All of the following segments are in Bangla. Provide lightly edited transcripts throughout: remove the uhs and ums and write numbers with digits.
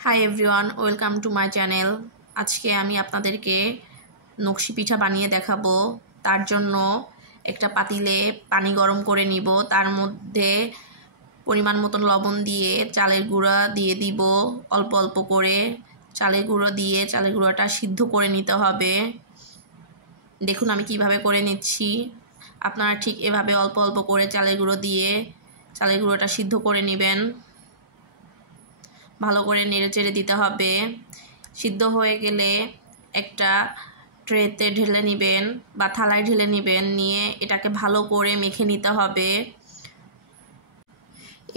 Hi everyone, welcome to my channel. আজকে আমি আপনাদেরকে নকশি পিঠা বানিয়ে দেখাবো। তার জন্য একটা পাতিলে পানি গরম করে নিব, তার মধ্যে পরিমাণ মতন লবণ দিয়ে চালের গুঁড়া দিয়ে দিব অল্প অল্প করে। চালের গুঁড়ো দিয়ে চালের গুঁড়োটা সিদ্ধ করে নিতে হবে। দেখুন আমি কিভাবে করে নিচ্ছি। আপনারা ঠিক এভাবে অল্প অল্প করে চালের গুঁড়ো দিয়ে চালের গুঁড়োটা সিদ্ধ করে নেবেন। ভালো করে নেড়েচেড়ে দিতে হবে। সিদ্ধ হয়ে গেলে একটা ট্রেতে ঢেলে নেবেন বা থালায় ঢেলে নেবেন, নিয়ে এটাকে ভালো করে মেখে নিতে হবে।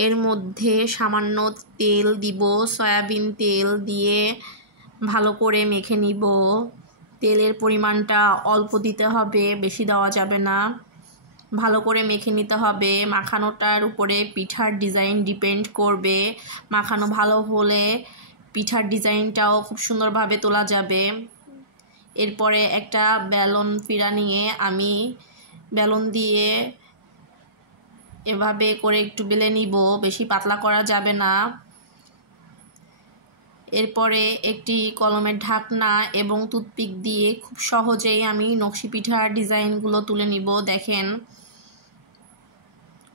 এর মধ্যে সামান্য তেল দিব, সয়াবিন তেল দিয়ে ভালো করে মেখে নিব। তেলের পরিমাণটা অল্প দিতে হবে, বেশি দেওয়া যাবে না। ভালো করে মেখে নিতে হবে। মাখানোটার উপরে পিঠার ডিজাইন ডিপেন্ড করবে। মাখানো ভালো হলে পিঠার ডিজাইনটাও খুব সুন্দরভাবে তোলা যাবে। এরপরে একটা বেলন ফিরা নিয়ে আমি বেলন দিয়ে এভাবে করে একটু বেলে নিব, বেশি পাতলা করা যাবে না। এরপরে একটি কলমের ঢাকনা এবং টুথপিক দিয়ে খুব সহজেই আমি নকশি পিঠার ডিজাইনগুলো তুলে নিব। দেখেন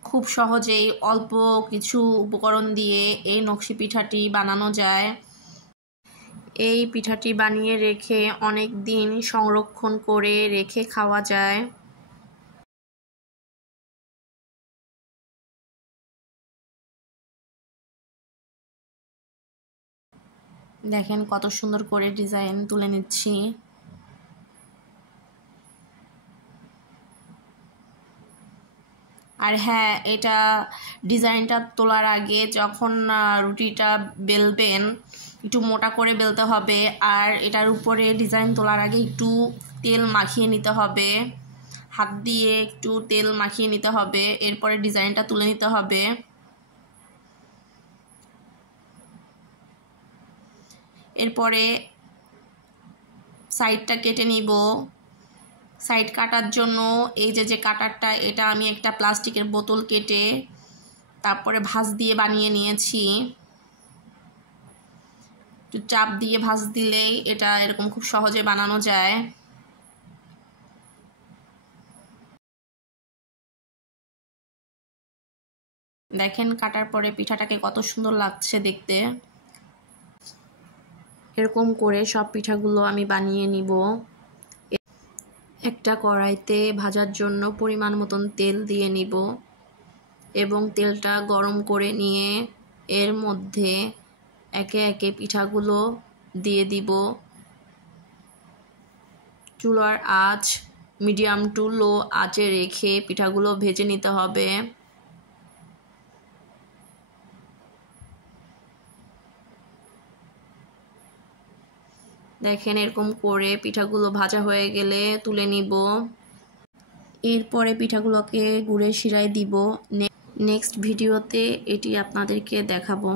খুব সহজেই অল্প কিছু উপকরণ দিয়ে এই নকশি পিঠাটি বানানো যায়। এই পিঠাটি বানিয়ে রেখে অনেক দিন সংরক্ষণ করে রেখে খাওয়া যায়। দেখেন কত সুন্দর করে ডিজাইন তুলে নিচ্ছি। আর হ্যাঁ, এটা ডিজাইনটা তোলার আগে যখন রুটিটা বেলবেন একটু মোটা করে বেলতে হবে। আর এটার উপরে ডিজাইন তোলার আগে একটু তেল মাখিয়ে নিতে হবে, হাত দিয়ে একটু তেল মাখিয়ে নিতে হবে। এরপরে ডিজাইনটা তুলে নিতে হবে। এরপরে সাইডটা কেটে নিব। সাইড কাটার জন্য এই যে কাটারটা, এটা আমি একটা প্লাস্টিকের বোতল কেটে তারপরে ভাঁজ দিয়ে বানিয়ে নিয়েছি। একটু চাপ দিয়ে ভাঁজ দিলেই এটা এরকম খুব সহজে বানানো যায়। দেখেন কাটার পরে পিঠাটাকে কত সুন্দর লাগছে দেখতে। এরকম করে সব পিঠাগুলো আমি বানিয়ে নিব। একটা কড়াইতে ভাজার জন্য পরিমাণ মতন তেল দিয়ে নিব এবং তেলটা গরম করে নিয়ে এর মধ্যে একে একে পিঠাগুলো দিয়ে দিব। চুলার আঁচ মিডিয়াম টু লো আঁচে রেখে পিঠাগুলো ভেজে নিতে হবে। দেখেন এরকম করে পিঠাগুলো ভাজা হয়ে গেলে তুলে নিব। এরপরে পিঠাগুলোকে গুড়ের শিরায় দিব। নেক্সট ভিডিওতে এটি আপনাদেরকে দেখাবো।